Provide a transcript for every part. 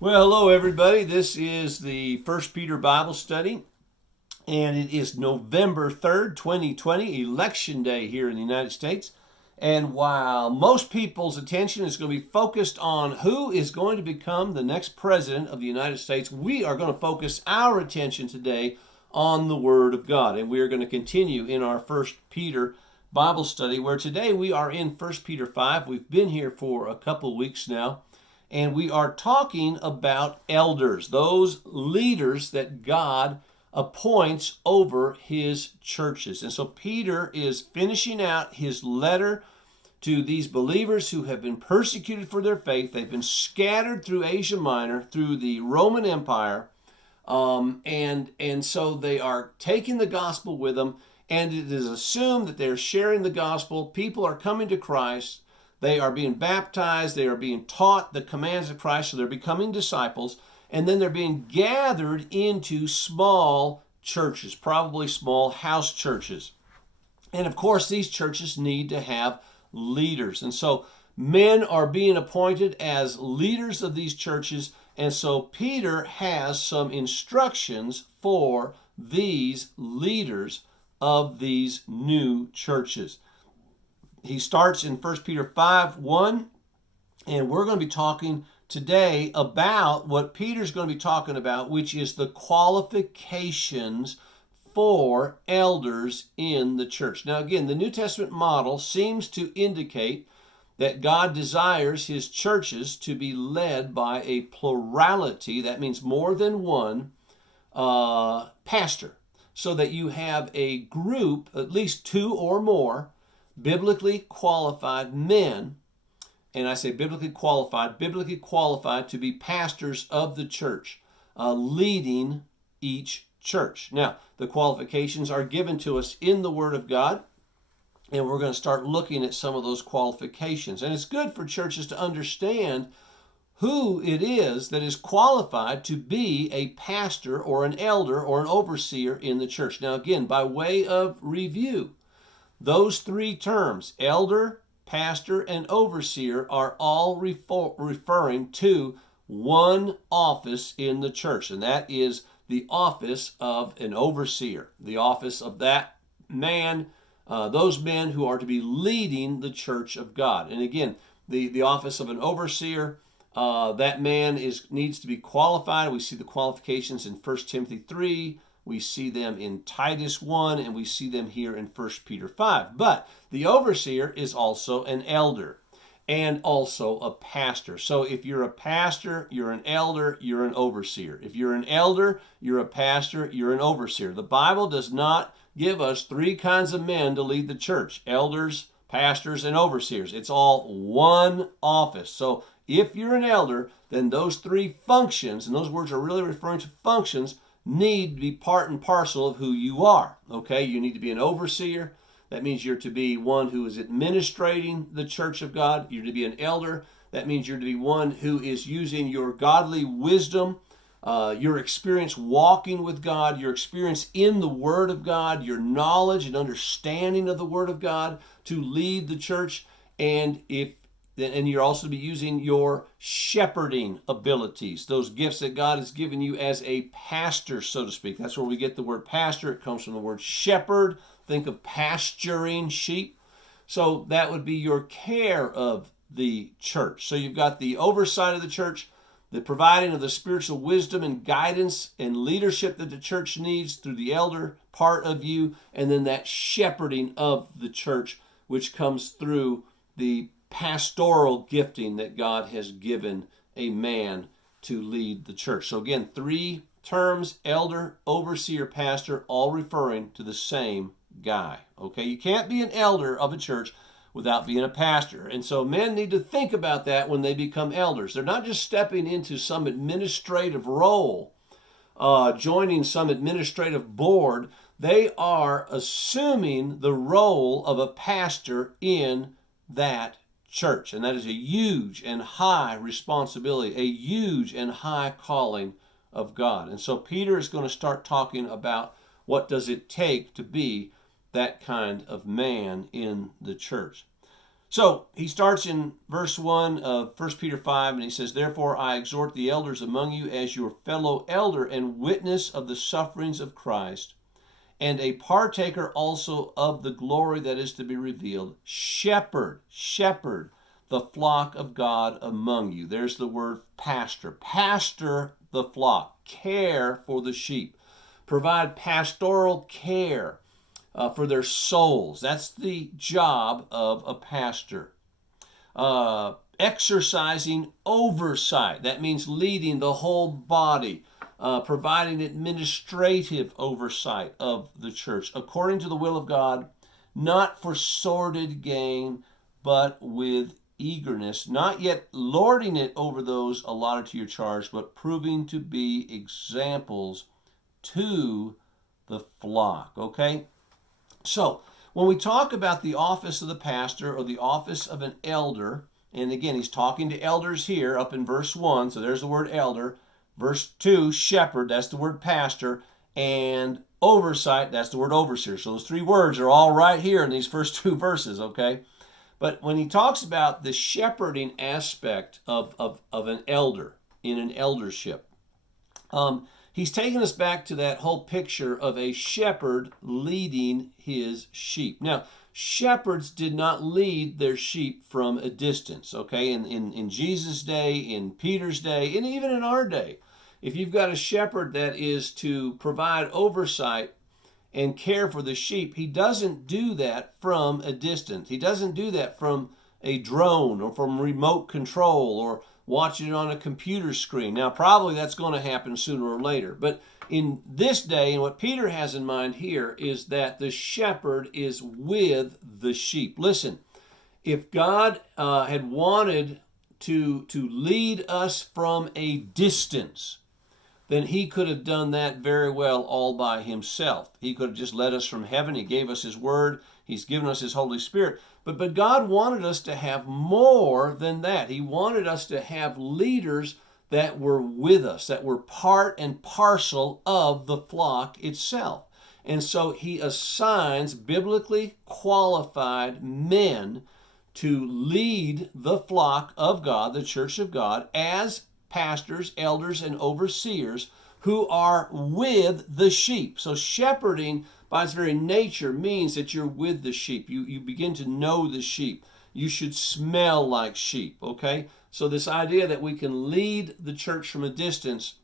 Well, hello everybody. This is the First Peter Bible study, and it is November 3rd, 2020, Election Day here in the United States. And while most people's attention is going to be focused on who is going to become the next president of the United States, we are going to focus our attention today on the Word of God. And we are going to continue in our First Peter Bible study, where today we are in First Peter 5. We've been here for a couple of weeks now. And we are talking about elders, those leaders that God appoints over his churches. And so Peter is finishing out his letter to these believers who have been persecuted for their faith. They've been scattered through Asia Minor, through the Roman Empire, and so they are taking the gospel with them, and it is assumed that they're sharing the gospel. People are coming to Christ. They are being baptized. They are being taught the commands of Christ, so they're becoming disciples. And then they're being gathered into small churches, probably small house churches. And of course, these churches need to have leaders. And so men are being appointed as leaders of these churches. And so Peter has some instructions for these leaders of these new churches. He starts in 1 Peter 5:1, and we're going to be talking today about what Peter's going to be talking about, which is the qualifications for elders in the church. Now, again, the New Testament model seems to indicate that God desires his churches to be led by a plurality, that means more than one pastor, so that you have a group, at least two or more, biblically qualified men, and I say biblically qualified to be pastors of the church, leading each church. Now, the qualifications are given to us in the Word of God, and we're going to start looking at some of those qualifications. And it's good for churches to understand who it is that is qualified to be a pastor or an elder or an overseer in the church. Now, again, by way of review, those three terms, elder, pastor, and overseer, are all referring to one office in the church, and that is the office of an overseer, the office of that man, those men who are to be leading the church of God. And again, the office of an overseer, that man needs to be qualified. We see the qualifications in 1 Timothy 3. We see them in Titus 1, and we see them here in 1 Peter 5. But the overseer is also an elder and also a pastor. So if you're a pastor, you're an elder, you're an overseer. If you're an elder, you're a pastor, you're an overseer. The Bible does not give us three kinds of men to lead the church: elders, pastors, and overseers. It's all one office. So if you're an elder, then those three functions, and those words are really referring to functions, need to be part and parcel of who you are. Okay, you need to be an overseer. That means you're to be one who is administrating the church of God. You're to be an elder. That means you're to be one who is using your godly wisdom, your experience walking with God, your experience in the Word of God, your knowledge and understanding of the Word of God to lead the church. And you're also to be using your shepherding abilities, those gifts that God has given you as a pastor, so to speak. That's where we get the word pastor. It comes from the word shepherd. Think of pasturing sheep. So that would be your care of the church. So you've got the oversight of the church, the providing of the spiritual wisdom and guidance and leadership that the church needs through the elder part of you, and then that shepherding of the church, which comes through the pastoral gifting that God has given a man to lead the church. So again, three terms: elder, overseer, pastor, all referring to the same guy. Okay, you can't be an elder of a church without being a pastor. And so men need to think about that when they become elders. They're not just stepping into some administrative role, joining some administrative board. They are assuming the role of a pastor in that church. And that is a huge and high responsibility, a huge and high calling of God. And so Peter is going to start talking about what does it take to be that kind of man in the church. So he starts in verse 1 of 1 Peter 5, and he says, "Therefore I exhort the elders among you as your fellow elder and witness of the sufferings of Christ, and a partaker also of the glory that is to be revealed. Shepherd the flock of God among you." There's the word pastor. Pastor the flock. Care for the sheep. Provide pastoral care for their souls. That's the job of a pastor. Exercising oversight. That means leading the whole body. Providing administrative oversight of the church according to the will of God, not for sordid gain, but with eagerness, not yet lording it over those allotted to your charge, but proving to be examples to the flock. Okay? So, when we talk about the office of the pastor or the office of an elder, and again, he's talking to elders here up in verse 1, so there's the word elder. Verse 2, shepherd, that's the word pastor, and oversight, that's the word overseer. So those three words are all right here in these first two verses, okay? But when he talks about the shepherding aspect of an elder in an eldership, he's taking us back to that whole picture of a shepherd leading his sheep. Now, shepherds did not lead their sheep from a distance, okay? In Jesus' day, in Peter's day, and even in our day, if you've got a shepherd that is to provide oversight and care for the sheep, he doesn't do that from a distance. He doesn't do that from a drone or from remote control or watching it on a computer screen. Now, probably that's going to happen sooner or later. But in this day, and what Peter has in mind here, is that the shepherd is with the sheep. Listen, if God had wanted to lead us from a distance, then he could have done that very well all by himself. He could have just led us from heaven. He gave us his word. He's given us his Holy Spirit. But God wanted us to have more than that. He wanted us to have leaders that were with us, that were part and parcel of the flock itself. And so he assigns biblically qualified men to lead the flock of God, the church of God, as pastors, elders, and overseers who are with the sheep. So shepherding by its very nature means that you're with the sheep. You begin to know the sheep. You should smell like sheep, okay? So this idea that we can lead the church from a distance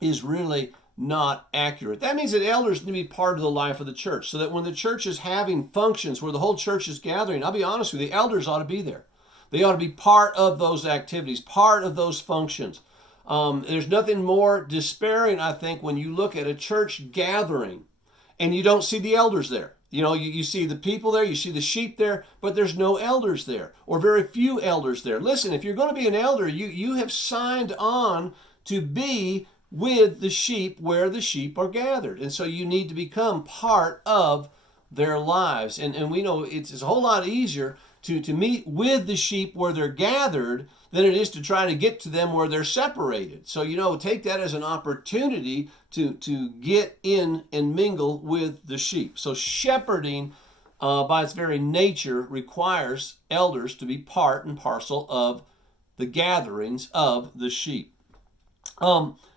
is really not accurate. That means that elders need to be part of the life of the church, so that when the church is having functions where the whole church is gathering, I'll be honest with you, the elders ought to be there. They ought to be part of those activities, part of those functions. There's nothing more despairing, I think, when you look at a church gathering and you don't see the elders there. You know, you see the people there, you see the sheep there, but there's no elders there, or very few elders there. Listen, if you're going to be an elder, you have signed on to be with the sheep where the sheep are gathered. And so you need to become part of their lives. And we know it's a whole lot easier to meet with the sheep where they're gathered than it is to try to get to them where they're separated. So, take that as an opportunity to get in and mingle with the sheep. So shepherding, by its very nature, requires elders to be part and parcel of the gatherings of the sheep.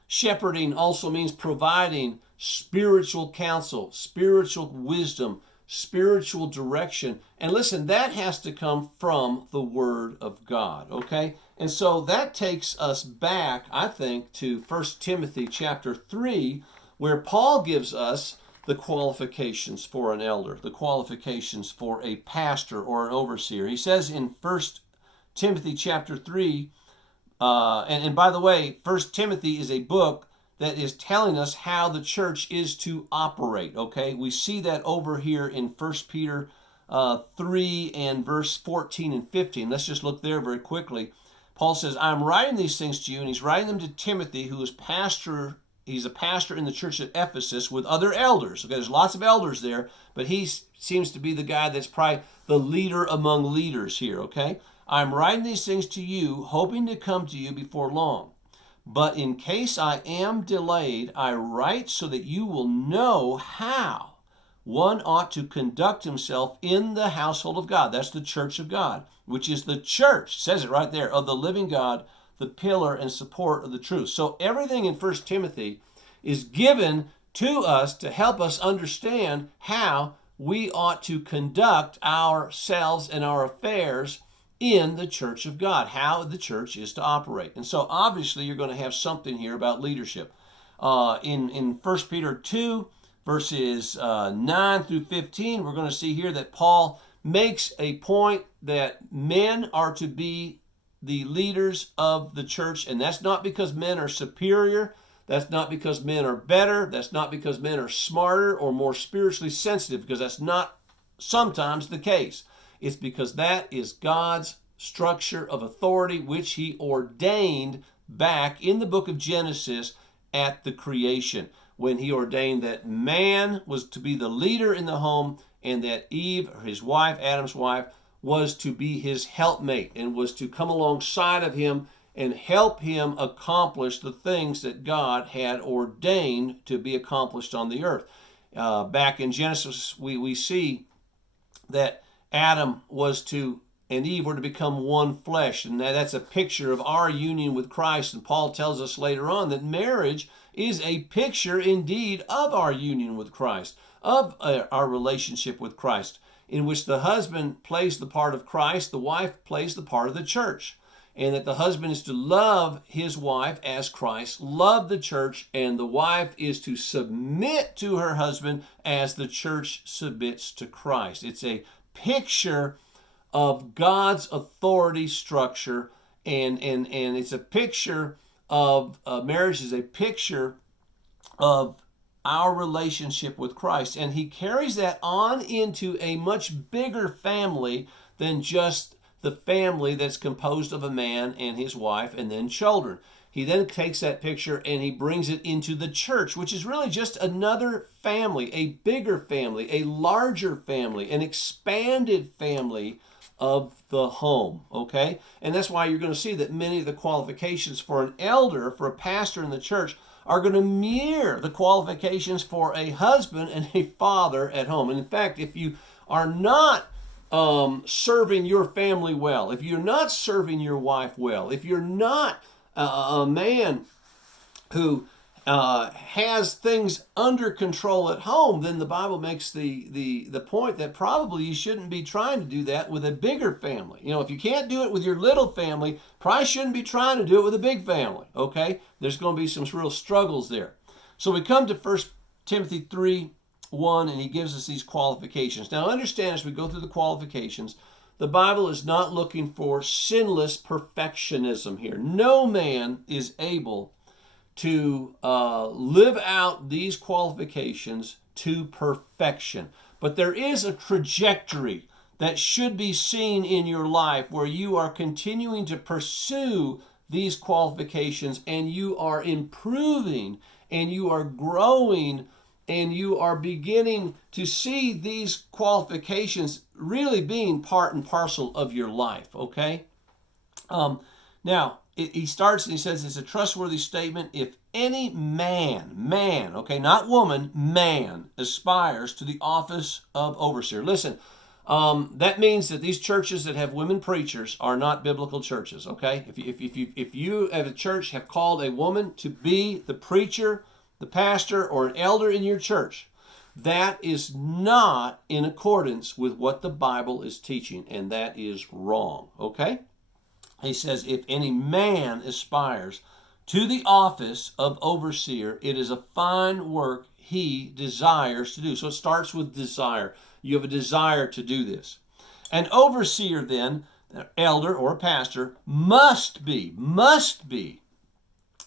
Shepherding also means providing spiritual counsel, spiritual wisdom, spiritual direction. And listen, that has to come from the Word of God, okay? And so that takes us back, I think, to 1 Timothy chapter 3, where Paul gives us the qualifications for an elder, the qualifications for a pastor or an overseer. He says in 1 Timothy chapter 3, and by the way, 1 Timothy is a book that is telling us how the church is to operate, okay? We see that over here in 1 Peter 3 and verse 14 and 15. Let's just look there very quickly. Paul says, "I'm writing these things to you," and he's writing them to Timothy, who is pastor. He's a pastor in the church at Ephesus with other elders. Okay, there's lots of elders there, but he seems to be the guy that's probably the leader among leaders here, okay? "I'm writing these things to you, hoping to come to you before long. But in case I am delayed, I write so that you will know how, one ought to conduct himself in the household of God. That's the church of God, which is the church, it says it right there, of the living God, the pillar and support of the truth. So everything in 1 Timothy is given to us to help us understand how we ought to conduct ourselves and our affairs in the church of God, how the church is to operate. And so obviously you're going to have something here about leadership. In 1 Peter 2, verses 9 through 15, we're going to see here that Paul makes a point that men are to be the leaders of the church, and that's not because men are superior, that's not because men are better, that's not because men are smarter or more spiritually sensitive, because that's not sometimes the case. It's because that is God's structure of authority, which he ordained back in the book of Genesis at the creation, when he ordained that man was to be the leader in the home and that Eve, or his wife, Adam's wife, was to be his helpmate and was to come alongside of him and help him accomplish the things that God had ordained to be accomplished on the earth. Back in Genesis, we see that Adam was to and Eve were to become one flesh. And that's a picture of our union with Christ. And Paul tells us later on that marriage is a picture indeed of our union with Christ, of our relationship with Christ, in which the husband plays the part of Christ, the wife plays the part of the church. And that the husband is to love his wife as Christ loved the church, and the wife is to submit to her husband as the church submits to Christ. It's a picture of God's authority structure, and it's a picture of marriage is a picture of our relationship with Christ. And he carries that on into a much bigger family than just the family that's composed of a man and his wife and then children. He then takes that picture and he brings it into the church, which is really just another family, a bigger family, a larger family, an expanded family of the home, okay? And that's why you're going to see that many of the qualifications for an elder, for a pastor in the church, are going to mirror the qualifications for a husband and a father at home. And in fact, if you are not serving your family well, if you're not serving your wife well, if you're not a man who has things under control at home, then the Bible makes the point that probably you shouldn't be trying to do that with a bigger family. You know, if you can't do it with your little family, probably shouldn't be trying to do it with a big family, okay? There's going to be some real struggles there. So we come to 1 Timothy 3:1, and he gives us these qualifications. Now understand, as we go through the qualifications, the Bible is not looking for sinless perfectionism here. No man is able to live out these qualifications to perfection. But there is a trajectory that should be seen in your life where you are continuing to pursue these qualifications and you are improving and you are growing and you are beginning to see these qualifications really being part and parcel of your life, okay? Now, he starts and he says it's a trustworthy statement. If any man, okay, not woman, man, aspires to the office of overseer. Listen, that means that these churches that have women preachers are not biblical churches, okay? If you as a church have called a woman to be the preacher, the pastor, or an elder in your church, that is not in accordance with what the Bible is teaching, and that is wrong, okay? He says, if any man aspires to the office of overseer, it is a fine work he desires to do. So it starts with desire. You have a desire to do this. An overseer then, an elder or a pastor, must be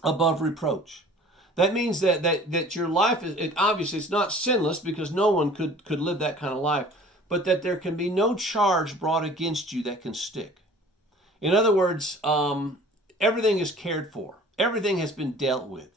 above reproach. That means that your life is, obviously it's not sinless because no one could live that kind of life, but that there can be no charge brought against you that can stick. In other words, everything is cared for. Everything has been dealt with.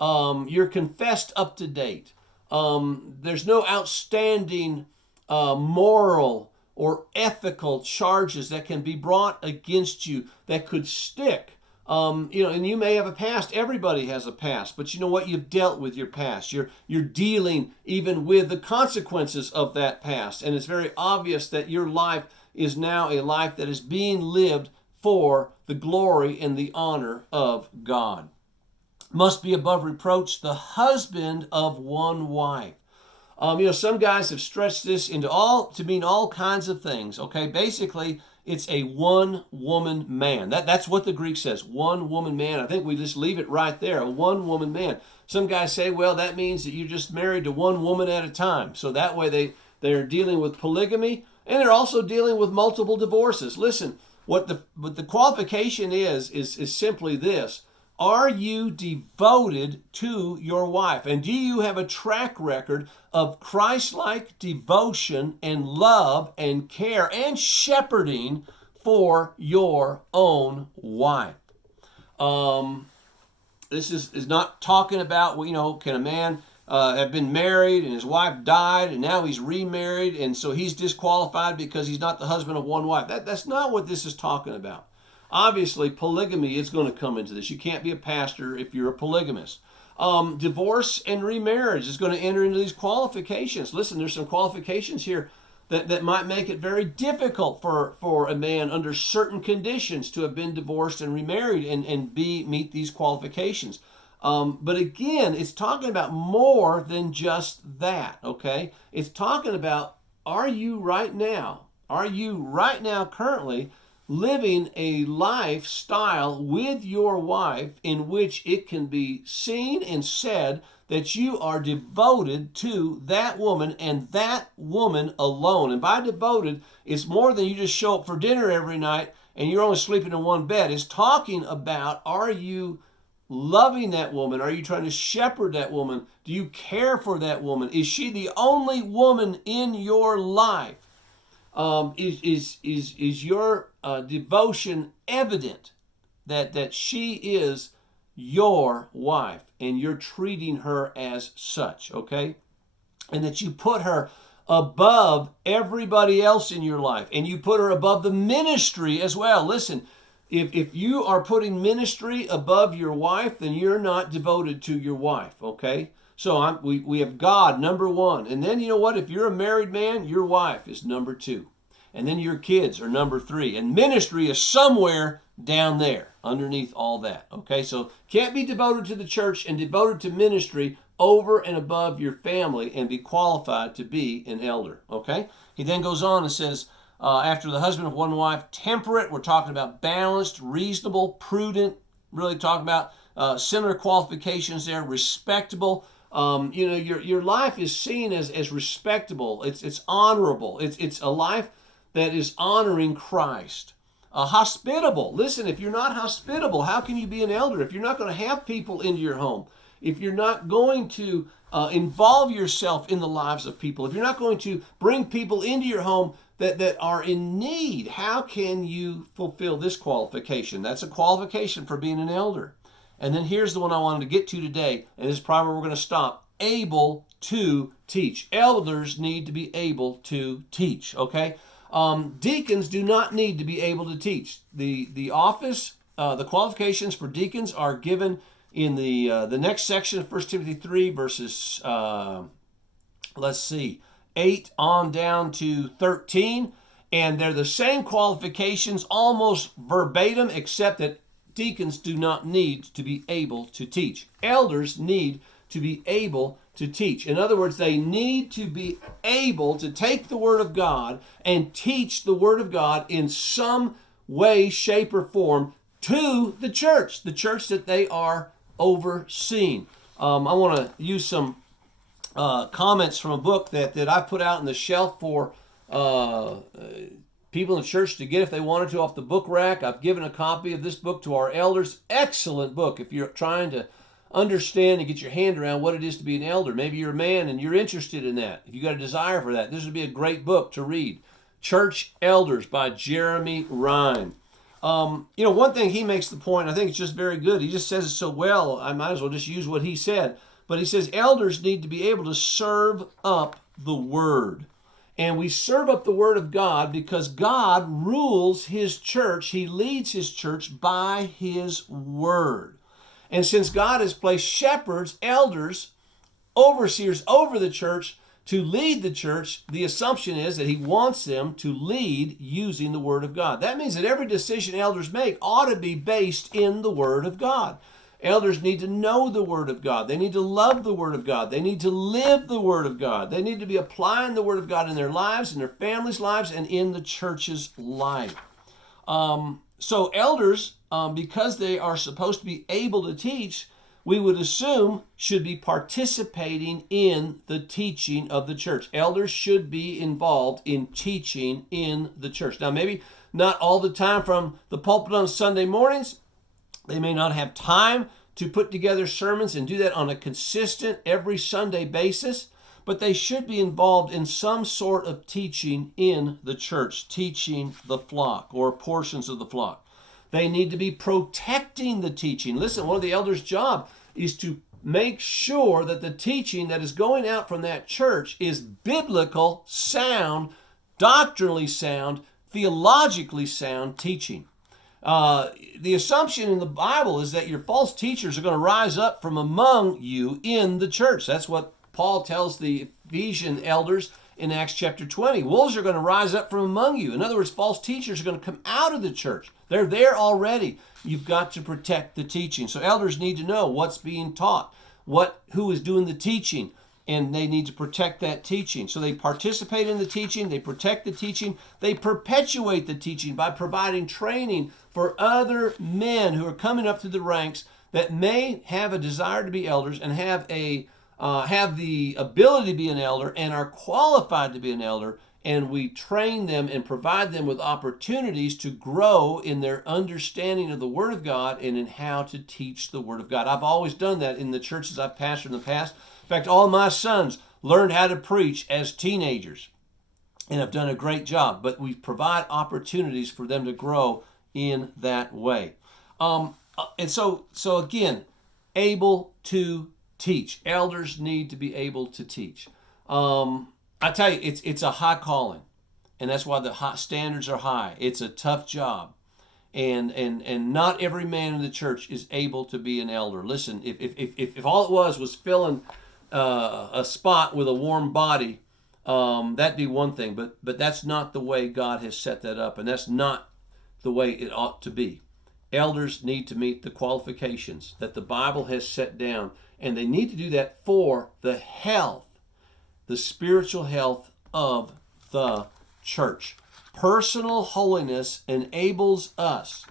You're confessed up to date. There's no outstanding moral or ethical charges that can be brought against you that could stick And you may have a past. Everybody has a past, but you know what? You've dealt with your past. You're dealing even with the consequences of that past, and it's very obvious that your life is now a life that is being lived for the glory and the honor of God. Must be above reproach, the husband of one wife. Some guys have stretched this to mean all kinds of things. Okay, basically, it's a one-woman man. That's what the Greek says, one-woman man. I think we just leave it right there, a one-woman man. Some guys say, well, that means that you're just married to one woman at a time. So that way they're dealing with polygamy, and they're also dealing with multiple divorces. Listen, what the qualification is simply this. Are you devoted to your wife? And do you have a track record of Christ-like devotion and love and care and shepherding for your own wife? This is not talking about, can a man have been married and his wife died and now he's remarried and so he's disqualified because he's not the husband of one wife. That's not what this is talking about. Obviously, polygamy is going to come into this. You can't be a pastor if you're a polygamist. Divorce and remarriage is going to enter into these qualifications. Listen, there's some qualifications here that might make it very difficult for a man under certain conditions to have been divorced and remarried and meet these qualifications. But again, it's talking about more than just that, okay? It's talking about, are you right now currently living a lifestyle with your wife in which it can be seen and said that you are devoted to that woman and that woman alone. And by devoted, it's more than you just show up for dinner every night and you're only sleeping in one bed. It's talking about, are you loving that woman? Are you trying to shepherd that woman? Do you care for that woman? Is she the only woman in your life? Is your devotion evident that she is your wife and you're treating her as such, okay? And that you put her above everybody else in your life and you put her above the ministry as well. Listen, if you are putting ministry above your wife, then you're not devoted to your wife, okay? So we have God, number one. And then you know what? If you're a married man, your wife is number two. And then your kids are number three. And ministry is somewhere down there underneath all that. Okay, so can't be devoted to the church and devoted to ministry over and above your family and be qualified to be an elder. Okay, he then goes on and says, after the husband of one wife, temperate. We're talking about balanced, reasonable, prudent. Really talking about similar qualifications there. Respectable. Your life is seen as respectable. It's honorable. It's a life that is honoring Christ. Hospitable. Listen, if you're not hospitable, how can you be an elder? If you're not going to have people into your home, if you're not going to involve yourself in the lives of people, if you're not going to bring people into your home that are in need, how can you fulfill this qualification? That's a qualification for being an elder. And then here's the one I wanted to get to today, and this is probably where we're going to stop. Able to teach. Elders need to be able to teach, okay? Deacons do not need to be able to teach. The office, the qualifications for deacons are given in the next section of 1 Timothy 3, verses, 8 on down to 13. And they're the same qualifications, almost verbatim, except that deacons do not need to be able to teach. Elders need to be able to teach. In other words, they need to be able to take the Word of God and teach the Word of God in some way, shape, or form to the church that they are overseeing. I want to use some comments from a book that I put out on the shelf for people in the church to get if they wanted to off the book rack. I've given a copy of this book to our elders. Excellent book if you're trying to understand and get your hand around what it is to be an elder. Maybe you're a man and you're interested in that. If you got a desire for that, this would be a great book to read. Church Elders by Jeremy Ryan. One thing he makes the point, I think it's just very good. He just says it so well, I might as well just use what he said. But he says elders need to be able to serve up the word. And we serve up the Word of God because God rules His church. He leads His church by His Word. And since God has placed shepherds, elders, overseers over the church to lead the church, the assumption is that He wants them to lead using the Word of God. That means that every decision elders make ought to be based in the Word of God. Elders need to know the Word of God. They need to love the Word of God. They need to live the Word of God. They need to be applying the Word of God in their lives, in their families' lives, and in the church's life. So elders, because they are supposed to be able to teach, we would assume should be participating in the teaching of the church. Elders should be involved in teaching in the church. Now, maybe not all the time from the pulpit on Sunday mornings. They may not have time to put together sermons and do that on a consistent every Sunday basis, but they should be involved in some sort of teaching in the church, teaching the flock or portions of the flock. They need to be protecting the teaching. Listen, one of the elders' job is to make sure that the teaching that is going out from that church is biblical, sound, doctrinally sound, theologically sound teaching. The assumption in the Bible is that your false teachers are going to rise up from among you in the church. That's what Paul tells the Ephesian elders in Acts chapter 20. Wolves are going to rise up from among you. In other words, false teachers are going to come out of the church. They're there already. You've got to protect the teaching. So elders need to know what's being taught, who is doing the teaching, and they need to protect that teaching. So they participate in the teaching, they protect the teaching, they perpetuate the teaching by providing training for other men who are coming up through the ranks that may have a desire to be elders and have the ability to be an elder and are qualified to be an elder, and we train them and provide them with opportunities to grow in their understanding of the Word of God and in how to teach the Word of God. I've always done that in the churches I've pastored in the past. In fact, all my sons learned how to preach as teenagers and have done a great job, but we provide opportunities for them to grow in that way. And so again, able to teach. Elders need to be able to teach. I tell you, it's a high calling, and that's why the standards are high. It's a tough job, and not every man in the church is able to be an elder. Listen, if all it was filling a spot with a warm body, that'd be one thing. But that's not the way God has set that up, and that's not the way it ought to be. Elders need to meet the qualifications that the Bible has set down, and they need to do that for the health, the spiritual health of the church. Personal holiness enables us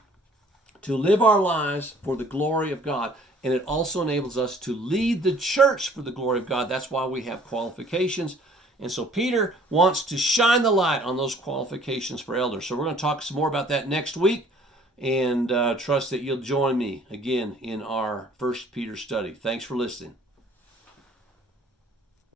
to live our lives for the glory of God, and it also enables us to lead the church for the glory of God. That's why we have qualifications. And so Peter wants to shine the light on those qualifications for elders. So we're going to talk some more about that next week, and trust that you'll join me again in our 1 Peter study. Thanks for listening.